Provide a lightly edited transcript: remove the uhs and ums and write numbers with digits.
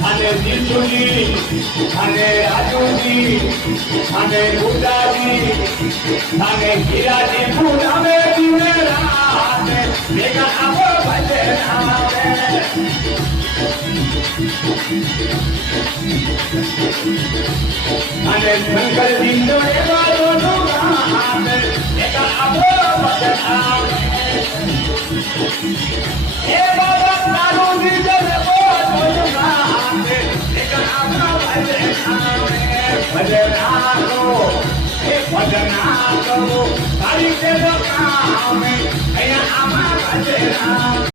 અને જીતુજી અને રાજુજી અને ગુડાજી અને હીરાજી પુરાવે દિને રાતે ભેગા આવો ભજન આવે અને શંકરજી નો એવાલો આવે ભેગા આવો ભજન આવે એ બાબા નાનુજી જને ભજન